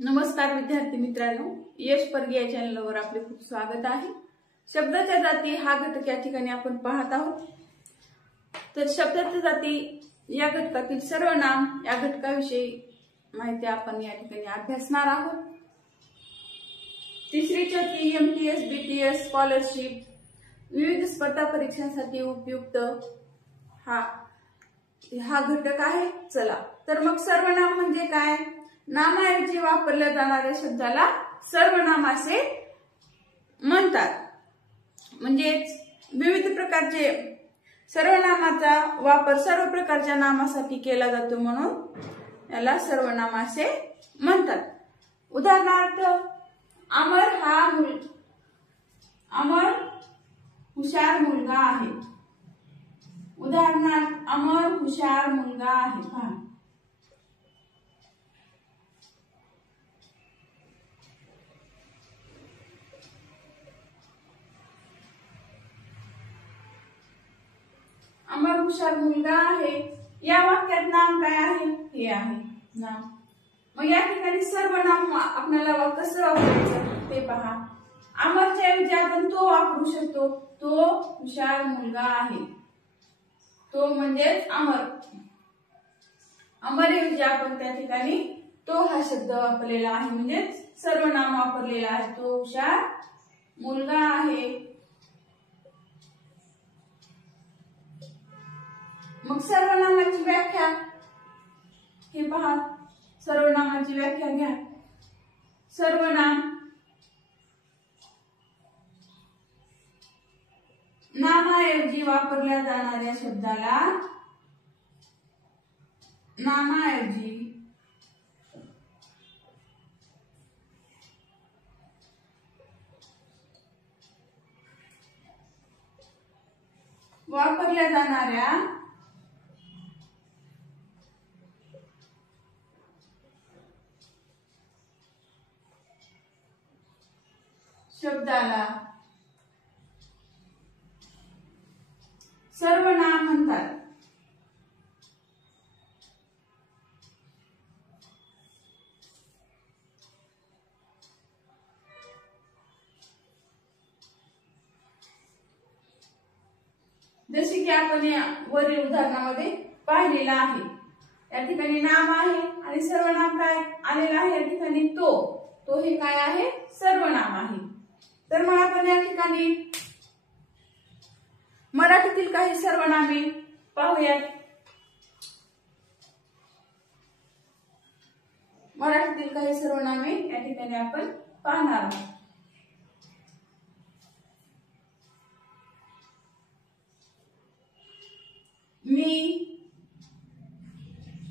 नमस्कार विद्यार्थी मित्रांनो, यश परगे या चॅनलवर आपले खूप स्वागत आहे। शब्दाच्या जाती हा घटक या ठिकाणी आपण पाहत आहोत। तर शब्दाच्या जाती या घटकातील सर्व नाम या घटकाविषयी माहिती आपण या ठिकाणी अभ्यासणार आहोत। तिसरी चौथी एमटीएस बीटीएस स्कॉलरशिप विविध स्पर्धा परीक्षांसाठी उपयुक्त हा घटक आहे। चला तर मग सर्वनाम म्हणजे काय? नामाऐवजी वापरल्या जाणाऱ्या शब्दाला सर्वनाम असे म्हणतात। म्हणजे विविध प्रकारचे सर्वनामाचा वापर सर्व प्रकारच्या नामासाठी केला जातो, म्हणून याला सर्वनाम असे म्हणतात। उदाहरणार्थ अमर हुशार मुलगा आहे। उदाहरणार्थ अमर हुशार मुलगा आहे। पहा, अमर हुशार मुलगा आहे। या वाक्यात नाम काय आहे? हे आहे नाम। मग या ठिकाणी सर्वनाम आपल्याला कसं वापरायचं ते पहा। अमरच्या ऐवजी आपण तो वापरू शकतो। तो हुशार मुलगा आहे। तो म्हणजेच अमर। अमर ऐवजी आपण त्या ठिकाणी तो हा शब्द वापरलेला आहे, म्हणजे सर्वनाम वापरलेला आहे। तो हुशार मुलगा आहे। मग सर्वनामाची व्याख्या हे पहा। सर्वनामाची व्याख्या घ्या। सर्वनाम नामाऐवजी वापरल्या जाणाऱ्या शब्दाला वापरल्या जाणाऱ्या शब्दाला सर्वनाम म्हणतात। जसे की आपण या वरील उदाहरणामध्ये पाहिलेला आहे। या ठिकाणी नाम आहे आणि सर्वनाम काय आलेलं आहे? या ठिकाणी तो हे काय आहे? सर्वनाम आहे। तर मग आपण या ठिकाणी मराठीतील काही सर्वनामे पाहूयात। मराठीतील काही सर्वनामे या ठिकाणी आपण पाहणार आहोत। मी,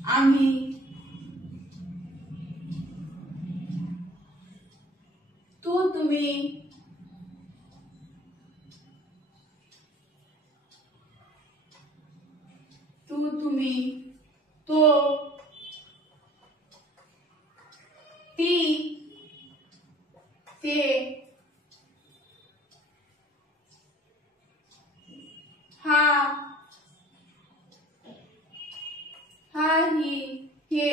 आम्ही, तू, तुम्ही, तो, ती, ते, हा, ही, हे,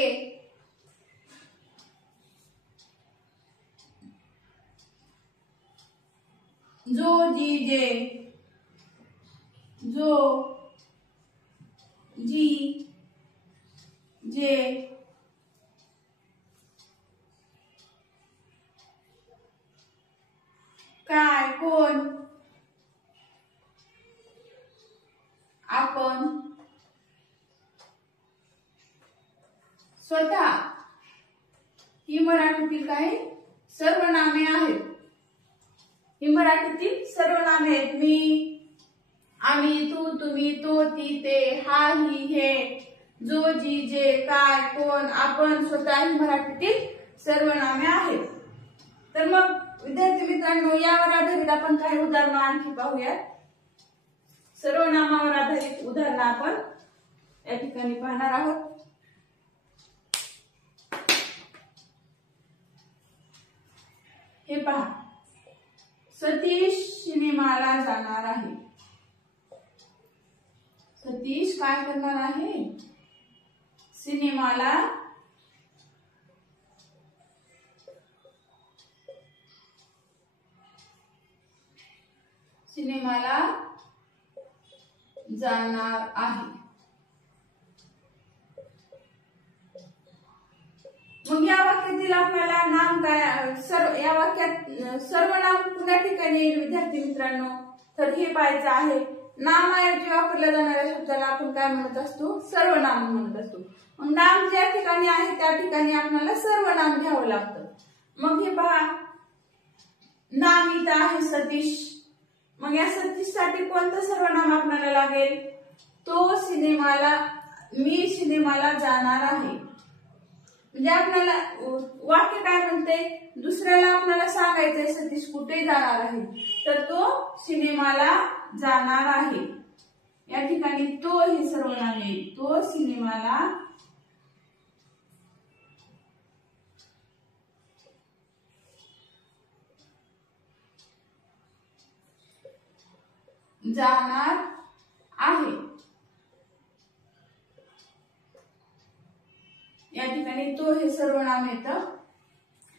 जो, जी, जे, जो, जी, जे, काय, कोण, आपण, स्वतः ही मराठीतील काही सर्वनामे आहेत। ही मराठीतील सर्वनामे आहेत। मी, आम्ही, तू, तुम्ही, तो, ती, ते, हा, ही, हे, जो, जी, जे, काय, कोण, आपण, स्वतः ही मराठीतील सर्वनामे आहेत। तर मग विद्यार्थी मित्रांनो, यावर आधारित आपण काही उदाहरणं आणखी पाहूयात। सर्वनामावर आधारित उदाहरणं आपण या ठिकाणी पाहणार आहोत। हे पहा, सतीश सिनेमाला जाणार आहे। सतीश काय करणार आहे? सिनेमाला सिनेमाला जाणार आहे। मग या वाक्यातील आपल्याला नाम काय, या वाक्यात सर्वनाम कुठल्या ठिकाणी येईल विद्यार्थी मित्रांनो, तर हे पाहायचं आहे। नामाऐवजी वापरल्या जाणाऱ्या शब्दाला आपण काय म्हणत असतो, सर्वनाम म्हणत असतो। मग नाम ज्या ठिकाणी आहे त्या ठिकाणी आपल्याला सर्वनाम घ्यावं लागतं। मग हे पहा, नाम इथं आहे सतीश, मग या सतीश साठी कोणतं सर्वनाम आपल्याला लागेल, मी सिनेमाला जाणार आहे। म्हणजे आपल्याला वाक्य काय म्हणते, दुसऱ्याला आपल्याला सांगायचंय सतीश कुठे जाणार आहे, तर तो सिनेमाला जाणार आहे। या ठिकाणी तो हे सर्वनाम येईल, तो सिनेमाला जाणार आहे। या ठिकाणी तो हे सर्वनाम येतं।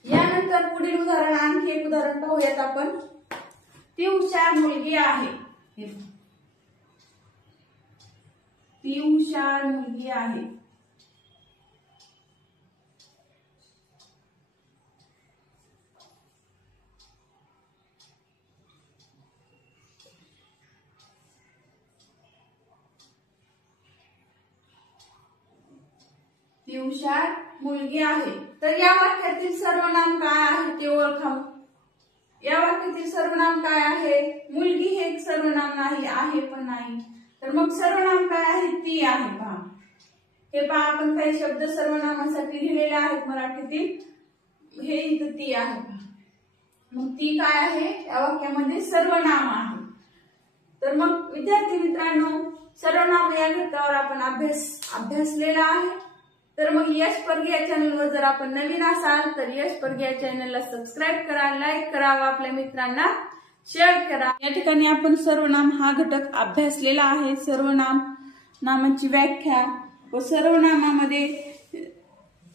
यानंतर पुढील उदाहरण, आणखी एक उदाहरण पाहूयात आपण। ती हुशार मुलगी आहे, ती हुशार मुलगी आहे। ती हुशार मुलगी आहे। तर या वाक्यातील सर्वनाम काय आहे ते ओळखा। या वाक्यातील सर्वनाम काय आहे, मुलगी हे एक सर्वनाम नाही, आहे पण नाही, तर मग सर्वनाम काय आहे, ती आहे। पहा हे पहा, आपण काही शब्द सर्वनामासाठी लिहिलेले आहेत मराठीतील, हे इथं ती आहे। मग ती काय आहे, या वाक्यामध्ये सर्वनाम आहे। तर मग विद्यार्थी मित्रांनो, सर्वनाम या घटकावर आपण अभ्यासलेला आहे। तर मग यश परगे या चॅनलवर जर आपण नवीन असाल तर यश परगे या चॅनलला सबस्क्राईब करा, लाईक करा व आपल्या मित्रांना शेअर करा। या ठिकाणी आपण सर्वनाम हा घटक अभ्यासलेला आहे। सर्वनाम नामाची व्याख्या व सर्वनामामध्ये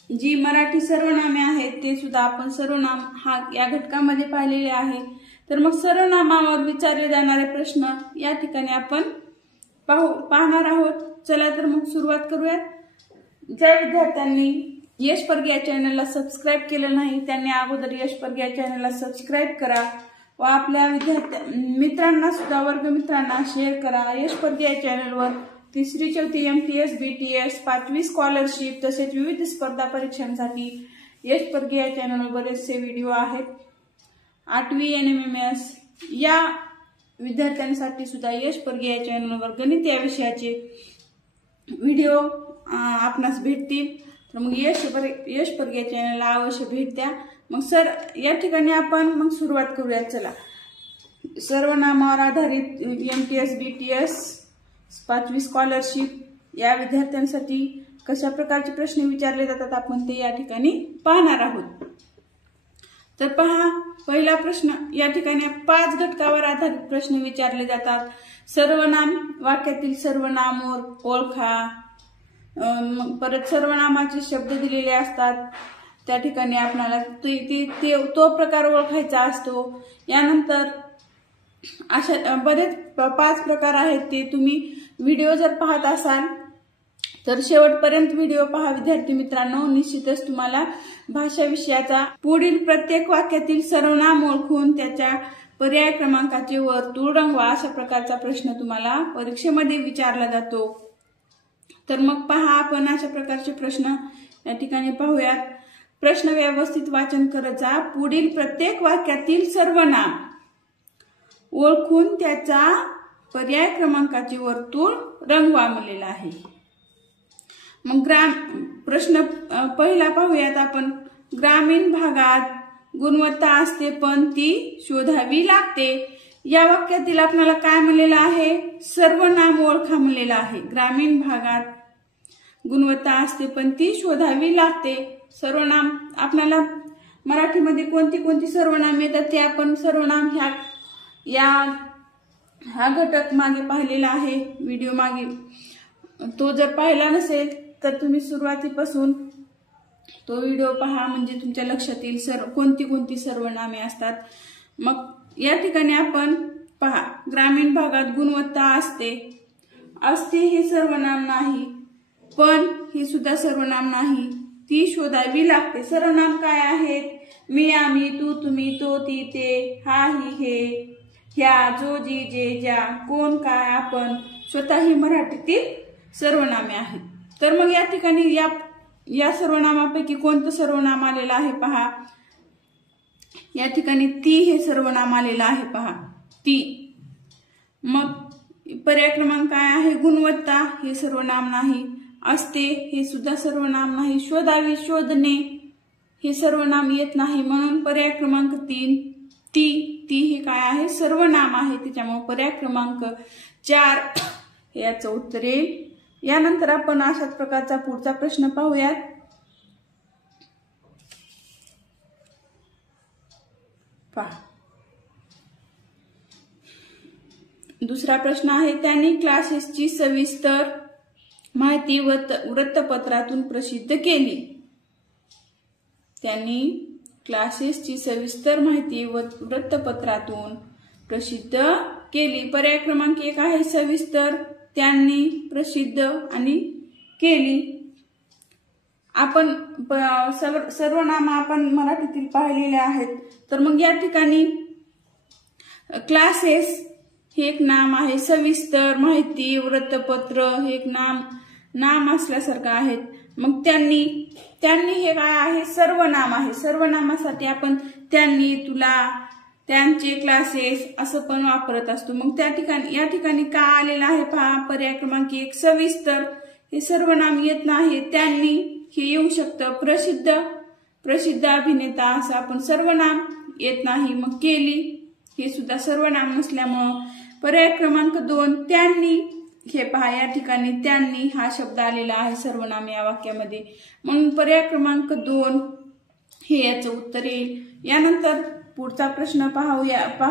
जी मराठी सर्वनामे आहेत ते सुद्धा आपण सर्वनाम हा या घटकामध्ये पाहिलेले आहे। तर मग सर्वनामावर विचारले जाणारे प्रश्न या ठिकाणी आपण पाहणार आहोत। चला तर मग सुरुवात करूयात। ज्या विद्यार्थ्यांनी यश परगे या चॅनलला सबस्क्राईब केलं नाही त्यांनी अगोदर यश परगे या चॅनलला सबस्क्राईब करा व आपल्या मित्रांना सुद्धा, वर्गमित्रांना शेअर करा। यश परगे या चॅनलवर 3री 4थी MTS BTS 5वी स्कॉलरशिप तसेच विविध स्पर्धा परीक्षांसाठी यश परगे या चॅनलवर बरेचसे व्हिडिओ आहेत। 8वी NMMS या विद्यार्थ्यांसाठी सुद्धा यश परगे या चॅनलवर गणित या विषयाचे व्हिडिओ आपणास भेटतील। तर मग यश परगे या चॅनलला अवश्य भेट द्या। मग सर या ठिकाणी आपण मग सुरुवात करूया। चला, सर्वनामावर आधारित MTS BTS 5वी स्कॉलरशिप या विद्यार्थ्यांसाठी कशा प्रकारचे प्रश्न विचारले जातात आपण ते या ठिकाणी पाहणार आहोत। तर पहा, पहिला प्रश्न, या ठिकाणी 5 घटकावर आधारित प्रश्न विचारले जातात। सर्वनाम, वाक्यातील सर्वनाम ओळखा, परत सर्वनामाचे शब्द दिलेले असतात त्या ठिकाणी आपल्याला तो प्रकार ओळखायचा असतो। यानंतर अशा बरेच 5 प्रकार आहेत, ते तुम्ही व्हिडिओ जर पाहत असाल तर शेवटपर्यंत व्हिडिओ पहा विद्यार्थी मित्रांनो। निश्चितच तुम्हाला भाषा विषयाचा पुढील प्रत्येक वाक्यातील सर्वनाम ओळखून त्याच्या पर्याय क्रमांकाचे वर्तुळ रंगवा अशा प्रकारचा प्रश्न तुम्हाला परीक्षेमध्ये विचारला जातो। तर मग पहा, आपण अशा प्रकारचे प्रश्न या ठिकाणी पाहूयात। प्रश्न व्यवस्थित वाचन करत जा। पुढील प्रत्येक वाक्यातील सर्वनाम ओळखून त्याचा पर्याय क्रमांकाचे वर्तुळ रंगवा म्हणलेला आहे। मग प्रश्न पहिला पाहूयात आपण। ग्रामीण भागात गुणवत्ता असते पण ती शोधावी लागते। या वाक्यातील आपल्याला काय म्हणलेलं आहे, सर्वनाम ओळखा म्हणलेलं आहे। ग्रामीण भागात गुणवत्ता असते पण ती शोधावी लागते। सर्वनाम आपल्याला मराठीमध्ये कोणती कोणती सर्वनाम येतात ते आपण सर्वनाम हा घटक मागे पाहिलेला आहे, व्हिडिओ मागे। तो जर पाहिला नसेल तर तुम्ही सुरुवातीपासून तो व्हिडिओ पहा, म्हणजे तुमच्या लक्षात येईल कोणती कोणती सर्वनामे असतात। मग या ठिकाणी आपण पहा, ग्रामीण भागात गुणवत्ता असते. असते हे सर्वनाम नाही, पण हे सुद्धा सर्वनाम नाही. ती शोधावी लागते. सर्वनाम काय आहेत? मी, आम्ही, तू, तुम्ही, तो, ती, ते, हा, ही, हे, ह्या, जो, जी, जे, ज्या, कोण, काय, आपण, स्वतः ही मराठीतील सर्वनामे आहेत. तर मग या ठिकाणी या सर्वनामापैकी कोणतं सर्वनाम आलेलं आहे पहा. या ठिकाणी ती हे सर्वनाम आलेलं आहे पहा, ती. मग पर्याय क्रमांक काय आहे? गुणवत्ता हे सर्वनाम नाही. असते हे सुद्धा सर्वनाम नाही. शोधावी, शोधणे हे सर्वनाम येत नाही. म्हणून पर्याय क्रमांक 3 ती हे काय आहे? सर्वनाम आहे. त्याच्यामुळे पर्याय क्रमांक 4 हे याचं उत्तर येईल. यानंतर आपण अशाच प्रकारचा पुढचा प्रश्न पाहूयात. पहा, दुसरा प्रश्न आहे, त्यांनी क्लासेसची सविस्तर माहिती वृत्तपत्रातून प्रसिद्ध केली. त्यांनी क्लासेसची सविस्तर माहिती वृत्तपत्रातून प्रसिद्ध केली. पर्याय क्रमांक 1 आहे सविस्तर, त्यांनी, प्रसिद्ध आणि केली. आपण सर्वनाम आपण मराठीतील पाहिलेले आहेत. तर मग या ठिकाणी क्लासेस हे एक नाम आहे. सविस्तर माहिती वृत्तपत्र हे एक नाम असल्यासारखं आहेत. मग त्यांनी हे काय आहे? सर्वनाम आहे. सर्वनामासाठी आपण त्यांनी, तुला, त्यांचे, क्लासेस असं पण वापरत असतो. मग या ठिकाणी का आलेलं आहे पहा. पर्याय क्रमांक 1 सविस्तर हे सर्वनाम येत नाही. त्यांनी हे येऊ शकतं. प्रसिद्ध अभिनेता असं आपण सर्वनाम येत नाही. मग केली हे सुद्धा सर्वनाम नसल्यामुळं पर्याय क्रमांक 2 त्यांनी हे पहा, या ठिकाणी त्यांनी हा शब्द आलेला आहे सर्वनाम या वाक्यामध्ये. म्हणून पर्याय क्रमांक 2 हे याचं उत्तर येईल. यानंतर पुढचा प्रश्न पाहूयात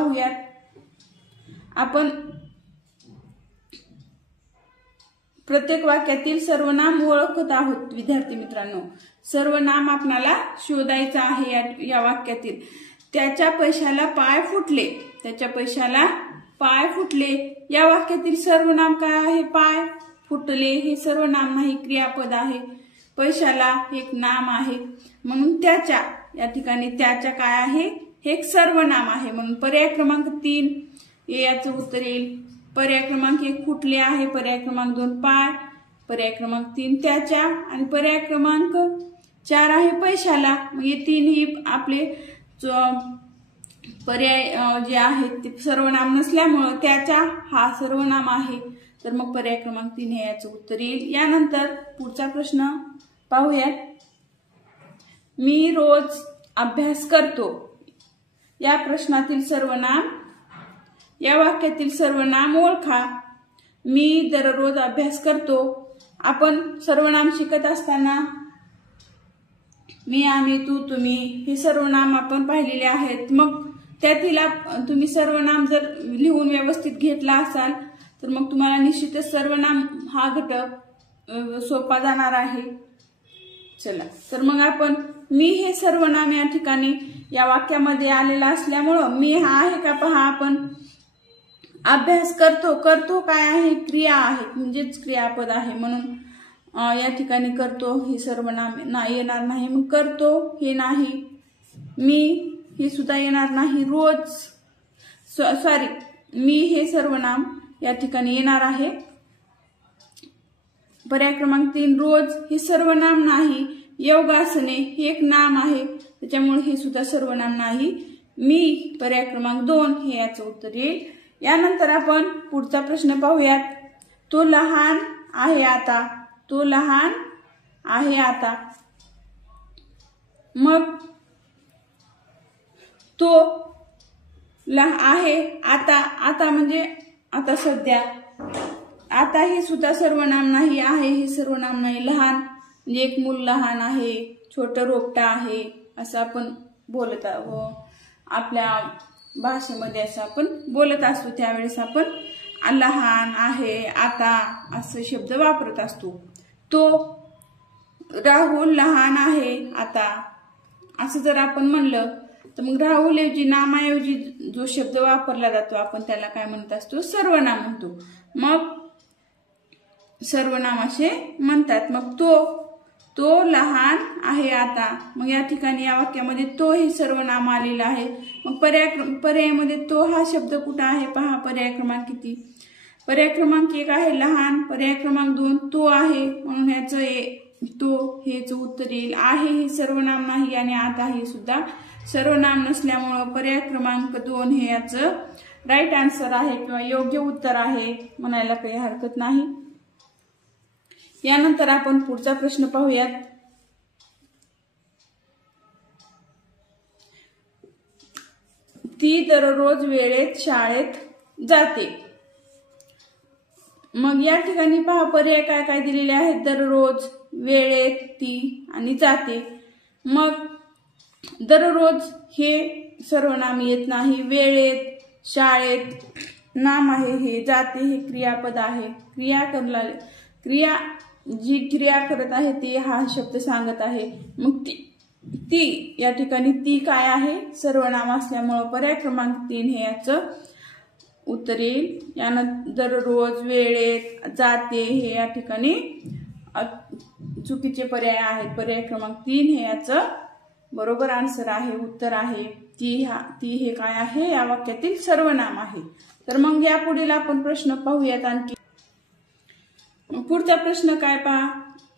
आपण. प्रत्येक वाक्यातील सर्वनाम ओळखत आहोत विद्यार्थी मित्रांनो. सर्वनाम आपल्याला शोधायचं आहे या वाक्यातील. त्याच्या पैशाला पाय फुटले. त्याच्या पैशाला पाय फुटले या वाक्यातील सर्वनाम काय आहे? पाय फुटले हे सर्वनाम नाही, क्रियापद आहे. पैशाला एक नाम आहे. म्हणून त्याच्या या ठिकाणी त्याच्या काय आहे? हे एक सर्वनाम आहे. म्हणून पर्याय क्रमांक 3 हे याचं उत्तर येईल. पर्याय क्रमांक 1 फुटले आहे. पर्याय क्रमांक 2 पाय. पर्याय क्रमांक 3 त्याच्या. आणि पर्याय क्रमांक 4 आहे पैशाला. मग हे 3 ही आपले पर्याय जे आहेत ते सर्वनाम नसल्यामुळं त्याच्या हा सर्वनाम आहे. तर मग पर्याय क्रमांक 3 हे याचं उत्तर येईल. यानंतर पुढचा प्रश्न पाहूयात. मी रोज अभ्यास करतो. या प्रश्नातील सर्वनाम, या वाक्यातील सर्वनाम ओळखा. मी दररोज अभ्यास करतो. आपण सर्वनाम शिकत असताना मी, आम्ही, तू, तुम्ही हे सर्वनाम आपण पाहिलेले आहेत. मग त्यातील तुम्ही सर्वनाम जर लिहून व्यवस्थित घेतला असाल तर मग तुम्हाला निश्चितच सर्वनाम हा घटक सोपा जाणार आहे. चला, तर मग आपण मी हे सर्वनाम या ठिकाणी या वाक्यामध्ये आलेलं असल्यामुळं मी हा आहे का पहा. आपण अभ्यास करतो काय आहे? क्रिया आहे, म्हणजेच क्रियापद आहे. म्हणून या ठिकाणी करतो हे सर्वनाम येणार नाही. मग करतो हे नाही. मी हे सुद्धा येणार नाही. रोज सॉरी मी हे सर्वनाम या ठिकाणी येणार आहे. पर्याय क्रमांक 3 रोज हे सर्वनाम नाही. योगासने हे एक नाम आहे, त्याच्यामुळे हे सुद्धा सर्वनाम नाही. मी पर्याय क्रमांक 2 हे याचं उत्तर येईल. यानंतर आपण पुढचा प्रश्न पाहूयात. तो लहान आहे आता. तो लहान आहे आता. मग तो आहे आता म्हणजे आता सध्या. आता हे सुद्धा सर्वनाम नाही. आहे हे सर्वनाम नाही. लहान म्हणजे एक मूल लहान आहे, छोटं रोपटं आहे असं आपण बोलत आहोत. आपल्या भाषेमध्ये असं आपण बोलत असतो त्यावेळेस आपण लहान आहे, आता असे शब्द वापरत असतो. तो राहुल लहान आहे आता असं जर आपण म्हणलं तर मग राहुलऐवजी नामाऐवजी जो शब्द वापरला जातो आपण त्याला काय म्हणत असतो, सर्वनाम म्हणतो. मग सर्वनाम असे म्हणतात. मग तो लहान आहे आता. मग या ठिकाणी या वाक्यामध्ये तो हे सर्वनाम आलेलं आहे. मग पर्यायामध्ये तो हा शब्द कुठं आहे पहा. पर्याय क्रमांक किती, पर्याय क्रमांक 1 आहे लहान, पर्याय क्रमांक 2 तो आहे, म्हणून ह्याचं तो हेच उत्तर येईल. आहे हे सर्वनाम नाही आणि आता हे सुद्धा सर्वनाम नसल्यामुळं पर्याय क्रमांक 2 हे याचं राईट आन्सर आहे किंवा योग्य उत्तर आहे म्हणायला काही हरकत नाही. यानंतर आपण पुढचा प्रश्न पाहूयात. ती दररोज वेळेत शाळेत जाते. मग या ठिकाणी पहा पर्याय काय काय दिलेले आहेत. दररोज, वेळेत, ती आणि जाते. मग दररोज हे सर्वनाम येत नाही. वेळेत, शाळेत नाम आहे हे, जाते हे क्रियापद आहे. क्रिया जी क्रिया करत आहे ते हा शब्द सांगत आहे. मग ती या ठिकाणी ती काय आहे, सर्वनाम असल्यामुळं पर्याय क्रमांक 3 हे याचं उत्तर येईल. यानंतर दररोज, वेळेत, जाते हे या ठिकाणी चुकीचे पर्याय आहेत. पर्याय क्रमांक 3 हे याचं बरोबर आन्सर आहे, उत्तर आहे. ती हे काय आहे, या वाक्यातील सर्वनाम आहे. तर मग या पुढील आपण प्रश्न पाहूयात आणखी. पुढचा प्रश्न काय पहा.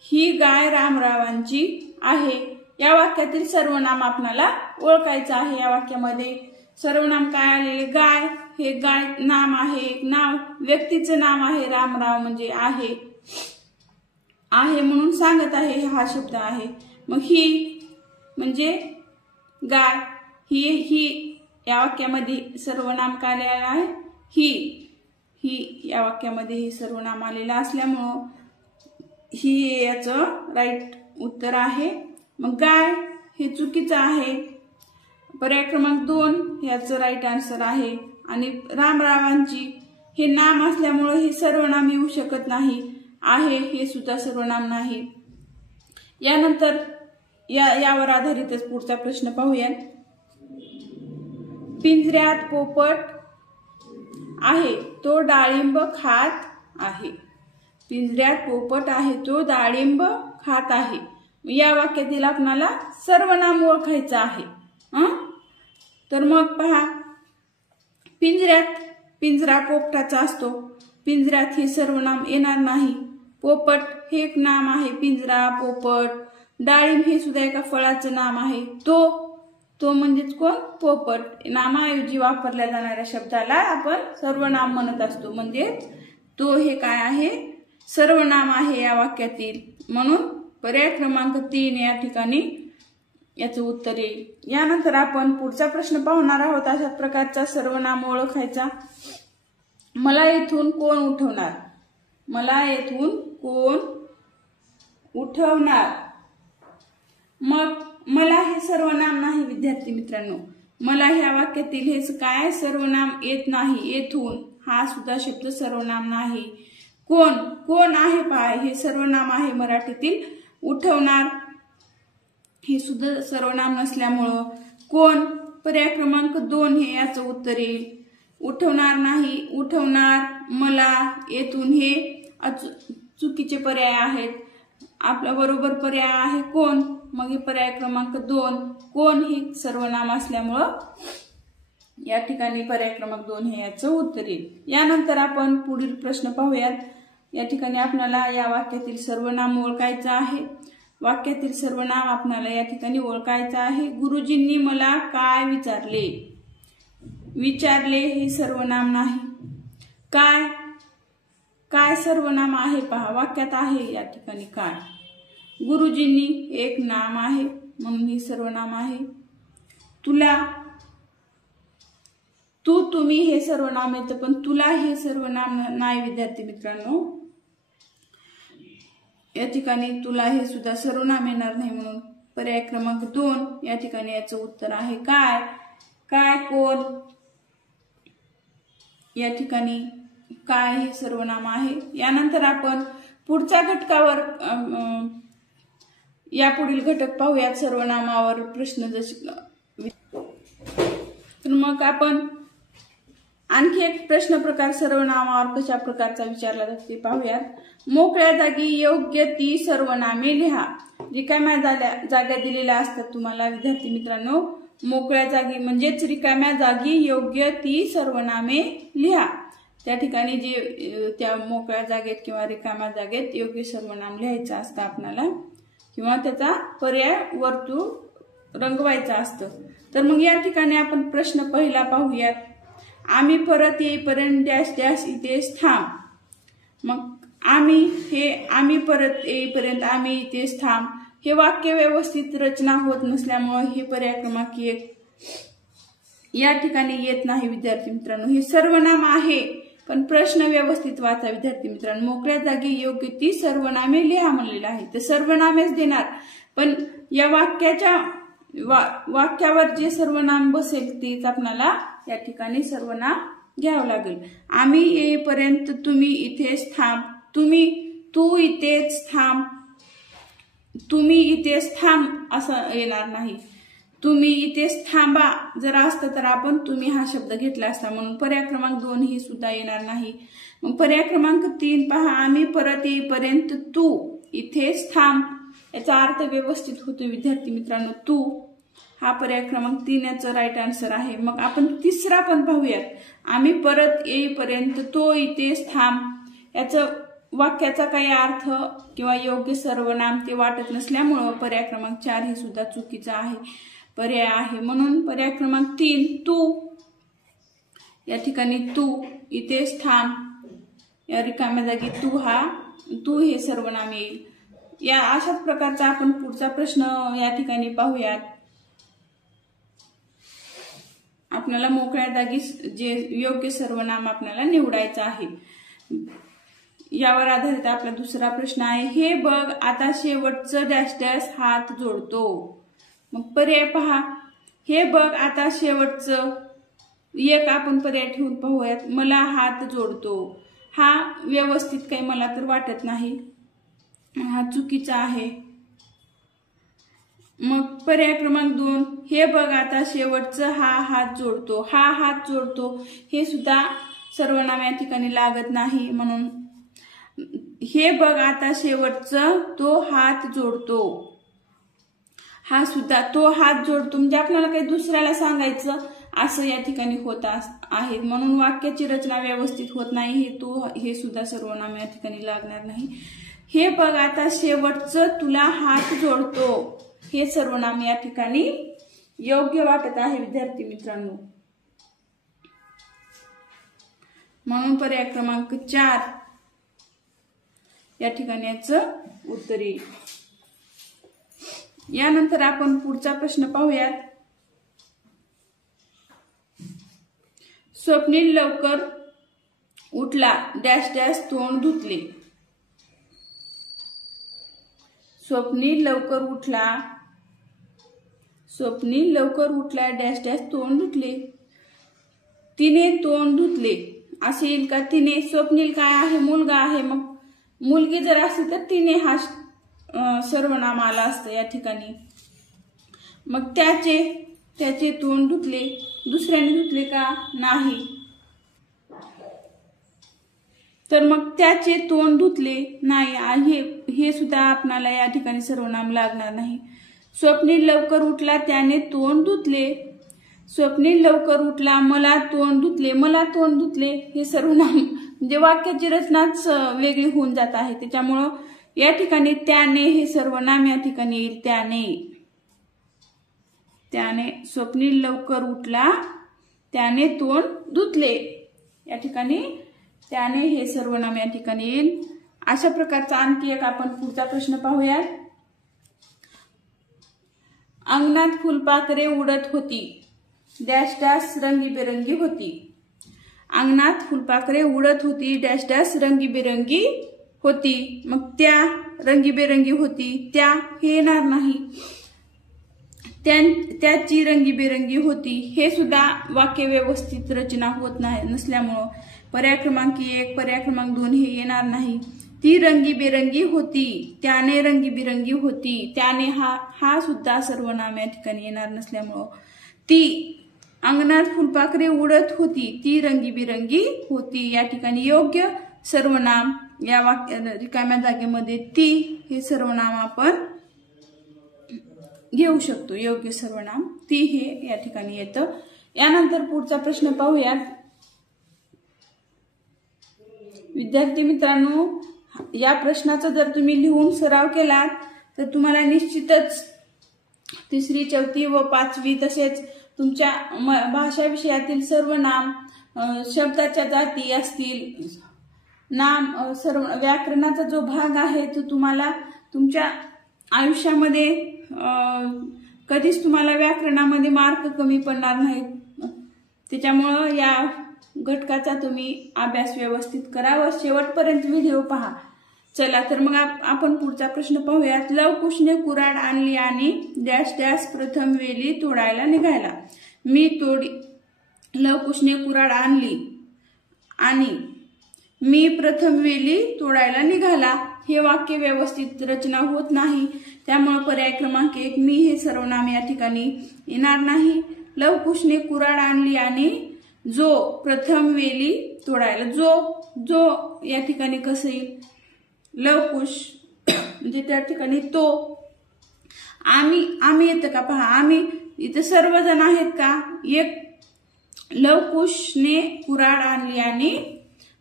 ही गाय रामरावांची आहे. या वाक्यातील सर्वनाम आपल्याला ओळखायचं आहे. या वाक्यामध्ये सर्वनाम काय आलेले, गाय हे गाय नाम आहे, नाव व्यक्तीचं नाम आहे. रामराव म्हणजे आहे म्हणून सांगत आहे हा शब्द आहे. मग ही म्हणजे गाय, ही या वाक्यामध्ये सर्वनाम काय आलेलं आहे, ही या वाक्यामध्ये हे सर्वनाम आलेलं असल्यामुळं ही याचं राईट उत्तर आहे. मग गाय हे चुकीचं आहे. पर्याय क्रमांक 2 याचं राईट आन्सर आहे. आणि रामरावांची हे नाम असल्यामुळं हे सर्वनाम येऊ शकत नाही. आहे हे सुद्धा सर्वनाम नाही. यानंतर यावर आधारितच पुढचा प्रश्न पाहूया. पिंजऱ्यात पोपट आहे, तो डाळिंब खात आहे. पिंजऱ्यात पोपट आहे, तो डाळिंब खात आहे. या वाक्यातील आपणाला सर्वनाम ओळखायचं आहे. तर मग पहा, पिंजरा पोपटाचा असतो. पिंजऱ्यात हे सर्वनाम येणार नाही. पोपट हे एक नाम आहे. पिंजरा, पोपट, डाळिंब हे सुद्धा एका फळाचं नाम आहे. तो म्हणजेच कोण, पोपट. नामाऐवजी वापरल्या जाणाऱ्या शब्दाला आपण सर्वनाम म्हणत असतो. म्हणजेच तो हे काय आहे, सर्वनाम आहे या वाक्यातील. म्हणून पर्याय क्रमांक 3 या ठिकाणी याचं उत्तर येईल. यानंतर आपण पुढचा प्रश्न पाहणार आहोत. अशाच प्रकारचा सर्वनाम ओळखायचा. मला येथून कोण उठवणार. मला येथून कोण उठवणार. मग मला हे सर्वनाम नाही विद्यार्थी मित्रांनो. मला ह्या वाक्यातील हे काय सर्वनाम येत नाही. येथून हा सुद्धा शब्द सर्वनाम नाही. कोण आहे पहा, हे सर्वनाम आहे मराठीतील. उठवणार हे सुद्धा सर्वनाम नसल्यामुळं कोण पर्याय क्रमांक 2 हे याचं उत्तर येईल. उठवणार नाही, उठवणार, मला, येथून हे चुकीचे पर्याय आहेत. आपला बरोबर पर्याय आहे कोण. मग हे पर्याय क्रमांक 2 कोण हे सर्वनाम असल्यामुळं या ठिकाणी पर्याय क्रमांक 2 हे याचं उत्तर येईल. यानंतर आपण पुढील प्रश्न पाहूयात. या ठिकाणी आपल्याला या वाक्यातील सर्वनाम ओळखायचं आहे. वाक्यातील सर्वनाम आपल्याला या ठिकाणी ओळखायचं आहे. गुरुजींनी मला काय विचारले. विचारले हे सर्वनाम नाही. काय सर्वनाम आहे पहा, वाक्यात आहे या ठिकाणी काय. गुरुजींनी एक नाम आहे म्हणून हे सर्वनाम आहे. तुला, तुम्ही हे सर्वनाम येतं, पण तुला हे सर्वनाम नाही विद्यार्थी मित्रांनो. या ठिकाणी तुला हे सुद्धा सर्वनाम येणार नाही. म्हणून पर्याय क्रमांक 2 या ठिकाणी याचं उत्तर आहे काय कोण. या ठिकाणी काय हे सर्वनाम आहे. यानंतर आपण पुढच्या घटकावर यापुढील घटक पाहूयात. सर्वनामावर प्रश्न जसे तर मग आपण आणखी एक प्रश्न प्रकार सर्वनामावर कशा प्रकारचा विचारला जातो ते पाहूयात. मोकळ्या जागी योग्य ती सर्वनामे लिहा. रिकाम्या जागा दिलेल्या असतात तुम्हाला विद्यार्थी मित्रांनो. मोकळ्या जागी म्हणजेच रिकाम्या जागी योग्य ती सर्वनामे लिहा. त्या ठिकाणी जे त्या मोकळ्या जागेत किंवा रिकाम्या जागेत योग्य सर्वनाम लिहायचं असतं आपल्याला, किंवा त्याचा पर्याय वर्तुळ रंगवायचा असतं. तर मग या ठिकाणी आपण प्रश्न पहिला पाहूयात. आम्ही परत येईपर्यंत डॅश डॅश इथेच थांब. मग आम्ही परत येईपर्यंत आम्ही इथेच थांब हे वाक्य व्यवस्थित रचना होत नसल्यामुळे हे पर्याय क्रमांक 1 या ठिकाणी येत नाही विद्यार्थी मित्रांनो. हे सर्वनाम आहे पण प्रश्न व्यवस्थित वाचा विद्यार्थी मित्रांनो. मोकळ्या जागी योग्य ती सर्वनामे लिहा म्हणलेलं आहे, तर सर्वनामेच देणार, पण या वाक्यावर जे सर्वनाम बसेल तेच आपल्याला या ठिकाणी सर्वनाम घ्यावं लागेल. आम्ही येईपर्यंत तुम्ही इथेच थांब. तू इथेच थांब. तुम्ही इथेच थांब असं येणार नाही. तुम्ही इथेच थांबा जर असतं तर आपण तुम्ही हा शब्द घेतला असता, म्हणून पर्याय क्रमांक 2 ही सुद्धा येणार नाही. मग पर्याय क्रमांक 3 पहा. आम्ही परत येईपर्यंत तू इथेच थांब. याचा अर्थ व्यवस्थित होतो विद्यार्थी मित्रांनो. तू हा पर्याय क्रमांक 3 याचं राईट आन्सर आहे. मग आपण तिसरा पण पाहूयात. आम्ही परत येईपर्यंत तो इथेच थांब. याचं वाक्याचा काही अर्थ किंवा योग्य सर्वनाम ते वाटत नसल्यामुळं पर्याय क्रमांक 4 हे सुद्धा चुकीचा आहे पर्याय आहे. म्हणून पर्याय क्रमांक 3 तू या ठिकाणी तू इथेच थांब या रिकाम्या जागी तू हे सर्वनाम येईल. या अशाच प्रकारचा आपण पुढचा प्रश्न या ठिकाणी पाहूयात. आपल्याला मोकळ्या जागी जे योग्य सर्वनाम आपल्याला निवडायचं आहे. यावर आधारित आपला दुसरा प्रश्न आहे. हे बघ आता शेवटचं डॅश डॅश हात जोडतो. मग पर्याय पहा. हे बघ आता शेवटचं एक आपण पर्याय ठेवून पाहूयात. मला हात जोडतो. हा व्यवस्थित काही मला तर वाटत नाही, हा चुकीचा आहे. मग पर्याय क्रमांक 2 हे बघ आता शेवटचं हा हात जोडतो. हा हात जोडतो हे सुद्धा सर्वनाम या ठिकाणी लागत नाही, म्हणून हे बघ आता शेवटचं तो हात जोडतो. हा सुद्धा तो हात जोडतो म्हणजे आपल्याला काही दुसऱ्याला सांगायचं असं या ठिकाणी होत आहे, म्हणून वाक्याची रचना व्यवस्थित होत नाही. हे सुद्धा सर्वनाम या ठिकाणी लागणार नाही. हे बघ आता शेवटचं तुला हात जोडतो हे सर्वनाम या ठिकाणी योग्य वाटत आहे विद्यार्थी मित्रांनो. म्हणून पर्याय क्रमांक 4 या ठिकाणी याचं उत्तर येईल. यानंतर आपण पुढचा प्रश्न पाहूयात. स्वप्नील लवकर उठला डॅश डॅश तोंड धुतले. स्वप्नील लवकर उठला डॅश डॅश तोंड धुतले. तिने तोंड धुतले असे येईल का? तिने, स्वप्नील काय आहे? मुलगा आहे. मग मुलगी जर असती तर तिने हा सर्वनाम आला असतं या ठिकाणी. मग त्याचे तोंड धुतले, दुसऱ्याने धुतले का? नाही. तर मग त्याचे तोंड धुतले नाही, हे सुद्धा आपणाला या ठिकाणी सर्वनाम लागणार नाही. स्वप्नील लवकर उठला त्याने तोंड धुतले. स्वप्नील लवकर उठला मला तोंड धुतले हे सर्वनाम म्हणजे वाक्याची रचनाच वेगळी होऊन जात आहे. त्याच्यामुळं या ठिकाणी त्याने हे सर्वनाम या ठिकाणी येईल. त्याने स्वप्नील लवकर उठला त्याने तोंड धुतले या ठिकाणी त्याने हे सर्वनाम या ठिकाणी येईल. अशा प्रकारचा आणखी एक आपण पुढचा प्रश्न पाहूयात. अंगणात फुलपाखरे उडत होती डॅश डॅश रंगीबेरंगी होती. अंगणात फुलपाखरे उडत होती डॅश डॅश रंगीबेरंगी होती. मग त्या रंगीबेरंगी होती, त्या हे येणार नाही. त्याची रंगीबेरंगी होती हे सुद्धा वाक्य व्यवस्थित रचना होत नसल्यामुळं पर्याय क्रमांक 1 पर्याय क्रमांक 2 हे येणार नाही. ती रंगीबेरंगी होती, त्याने रंगीबेरंगी होती, त्याने हा सुद्धा सर्वनाम या ठिकाणी येणार नसल्यामुळं ती अंगणात फुलपाखरे उडत होती, ती रंगीबिरंगी होती. या ठिकाणी योग्य सर्वनाम या वाक्य रिकाम्या जागेमध्ये ती हे सर्वनाम आपण घेऊ शकतो. योग्य सर्वनाम ती हे या ठिकाणी येतं. यानंतर पुढचा प्रश्न पाहूयात. विद्यार्थी मित्रांनो, या प्रश्नाचा जर तुम्ही लिहून सराव केलात तर तुम्हाला निश्चितच तिसरी, चौथी व पाचवी तसेच तुमच्या भाषा विषयातील सर्व नाम, शब्दाच्या जाती असतील, नाम, सर्व व्याकरणाचा जो भाग आहे तो तुम्हाला तुमच्या आयुष्यामध्ये कधीच तुम्हाला व्याकरणामध्ये मार्क कमी पडणार नाहीत. त्याच्यामुळं या घटकाचा तुम्ही अभ्यास व्यवस्थित करा व शेवटपर्यंत व्हिडिओ पहा. चला तर मग आपण पुढचा प्रश्न पाहूयात. लवकुशने कुऱ्हाड आणली आणि डॅश डॅश प्रथम वेली तोडायला निघाला. लवकुशने कुऱ्हाड आणली आणि मी प्रथम वेली तोडायला निघाला. हे वाक्य व्यवस्थित रचना होत नाही, त्यामुळे पर्याय क्रमांक 1 मी हे सर्वनाम या ठिकाणी येणार नाही. लवकुशने कुऱ्हाड आणली आणि जो प्रथम वेली तोडायला, जो या ठिकाणी कसं येईल? लवकुश म्हणजे त्या ठिकाणी तो. आम्ही येतं का पहा, आम्ही इथे सर्वजण आहेत का? एक लवकुशने कुऱ्हाड आणली आणि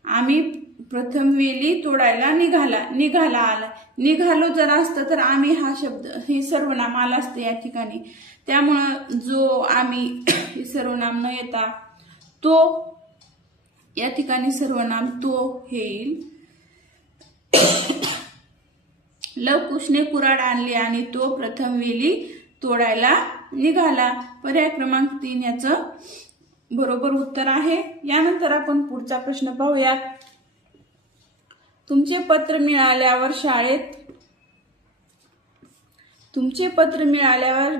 आम्ही प्रथम वेली तोडायला निघालो जर असतं तर आम्ही हा शब्द हे सर्वनाम आलं असतं या ठिकाणी. त्यामुळं जो, आम्ही हे सर्वनाम न येता तो या ठिकाणी सर्वनाम तो हे येईल. लवकुशने कुऱ्हाड आणली आणि तो प्रथम वेली तोडायला निघाला. पर्याय क्रमांक 3 याचं बरोबर उत्तर आहे. यानंतर आपण पुढचा प्रश्न पाहूया. तुमचे पत्र मिळाल्यावर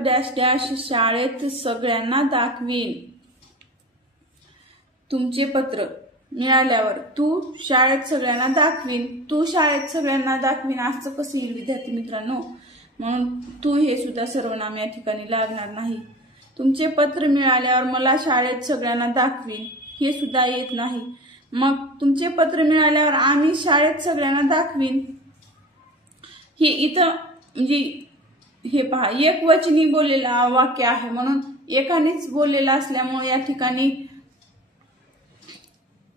डॅश डॅश शाळेत सगळ्यांना दाखवीन. तुमचे पत्र मिळाल्यावर तू शाळेत सगळ्यांना दाखवीन असं कसं येईल विद्यार्थी मित्रांनो? म्हणून तू हे सुद्धा सर्वनाम या ठिकाणी लागणार नाही. तुमचे पत्र मिळाल्यावर मला शाळेत सगळ्यांना दाखवीन हे सुद्धा येत नाही. मग तुमचे पत्र मिळाल्यावर आम्ही शाळेत सगळ्यांना दाखवीन हे इथं म्हणजे हे पहा, एकवचनी बोललेला वाक्य आहे म्हणून एकानेच बोललेला असल्यामुळे या ठिकाणी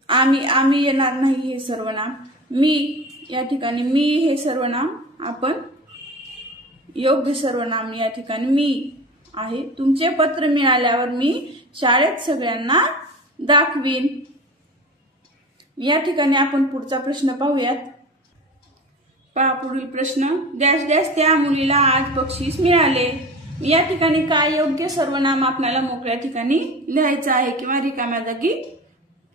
आम्ही येणार नाही हे सर्वनाम. या ठिकाणी मी हे सर्वनाम आपण योग्य सर्वनाम या ठिकाणी मी आहे. तुमचे पत्र मिळाल्यावर मी शाळेत सगळ्यांना दाखवीन. या ठिकाणी आपण पुढचा प्रश्न पाहूयात. पहा पुढील प्रश्न. डॅश डॅश त्या मुलीला आज बक्षीस मिळाले. या ठिकाणी काय योग्य सर्वनाम आपल्याला मोकळ्या ठिकाणी लिहायचं आहे किंवा रिकाम्या जागी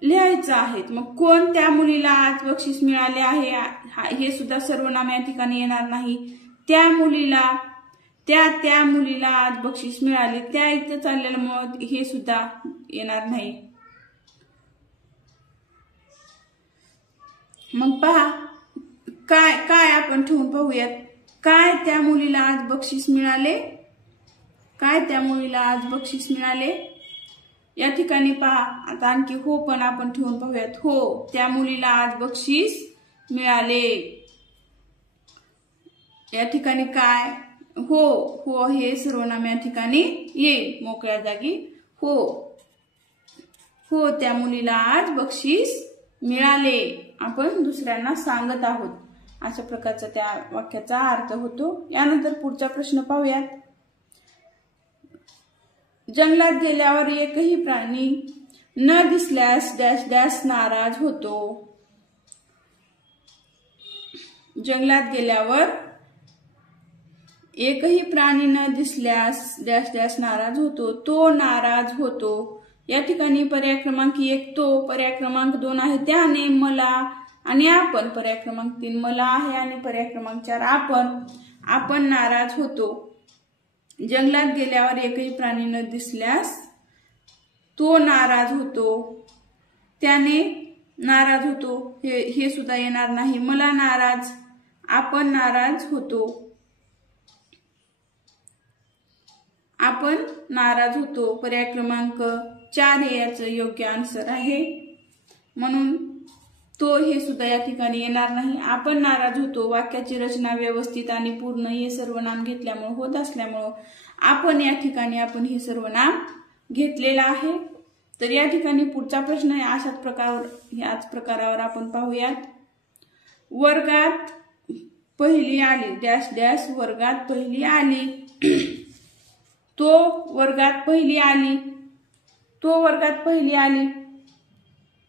लिहायचं आहे. मग कोण त्या मुलीला आज बक्षीस मिळाले आहे हे सुद्धा सर्वनाम या ठिकाणी येणार नाही. त्या मुलीला आज बक्षीस मिळाले, त्या इथं चाललेलं हे सुद्धा येणार नाही. मग पहा काय आपण ठेवून पाहूयात. काय त्या मुलीला आज बक्षीस मिळाले? या ठिकाणी पहा आता आणखी हो पण आपण ठेवून पाहूयात. हो, त्या मुलीला आज बक्षीस मिळाले. या ठिकाणी काय? हो हे सर्वनाम या ठिकाणी येईल मोकळ्या जागी. हो त्या मुलीला आज बक्षीस मिळाले. आपण दुसऱ्यांना सांगत आहोत अशा प्रकारचा त्या वाक्याचा अर्थ होतो. यानंतर पुढचा प्रश्न पाहूयात. जंगलात गेल्यावर एकही प्राणी न दिसल्यास डॅश डॅश नाराज होतो. जंगलात गेल्यावर एकही प्राणी न दिसल्यास डॅश डॅश नाराज होतो. तो नाराज होतो. या ठिकाणी पर्याय क्रमांक 1 तो, पर्याय क्रमांक 2 आहे त्याने, मला आणि आपण. पर्याय क्रमांक 3 मला आहे आणि पर्याय क्रमांक 4 आपण नाराज होतो. जंगलात गेल्यावर एकही प्राणी न दिसल्यास तो नाराज होतो, त्याने नाराज होतो हे सुद्धा येणार नाही. मला नाराज, आपण नाराज होतो. आपण नाराज होतो। पर्याय क्रमांक 4 हे याचं योग्य आन्सर आहे। म्हणून तो हे सुद्धा या ठिकाणी येणार नाही। आपण नाराज होतो वाक्याची रचना व्यवस्थित आणि पूर्ण हे सर्वनाम घेतल्यामुळे होत असल्यामुळे आपण या ठिकाणी आपण हे सर्वनाम घेतलेलं आहे। तर या ठिकाणी पुढचा प्रश्न आहे याच प्रकारावर आपण पाहूयात। वर्गात पहिली आली डॅश डॅश वर्गात पहिली आली। तो वर्गात पहिली आली। तो वर्गात पहिली आली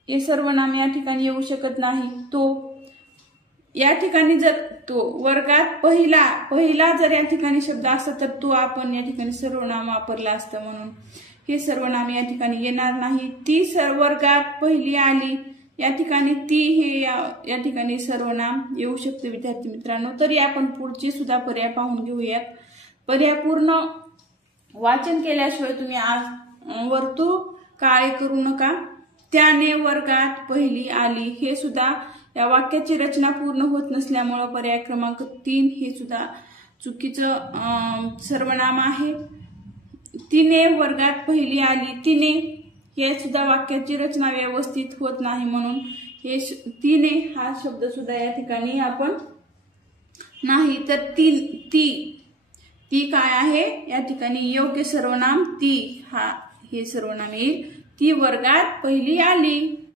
हे सर्वनाम या ठिकाणी येऊ शकत नाही। तो या ठिकाणी जर तो वर्गात पहिला जर या ठिकाणी शब्द असता तर तो आपण या ठिकाणी सर्वनाम वापरला असतं, म्हणून हे सर्वनाम या ठिकाणी येणार नाही। ती वर्गात पहिली आली या ठिकाणी ती हे या ठिकाणी सर्वनाम येऊ शकते विद्यार्थी मित्रांनो। तरी आपण पुढचे सुद्धा पर्याय पाहून घेऊयात। पर्याय पूर्ण वाचन केल्याशिवाय तुम्ही वर्तुळ काळे करू नका। त्याने वर्गात पहिली आली हे सुद्धा या वाक्याची रचना पूर्ण होत नसल्यामुळे पर्याय क्रमांक 3 हे सुद्धा चुकीचं सर्वनाम आहे। तिने वर्गात पहिली आली। तिने हे सुद्धा वाक्याची रचना व्यवस्थित होत नाही, म्हणून हे तिने हा शब्द सुद्धा या ठिकाणी आपण नाही। तर ती काय आहे या ठिकाणी योग्य सर्वनाम ती हे सर्वनाम येईल। ती वर्गात पहिली आली।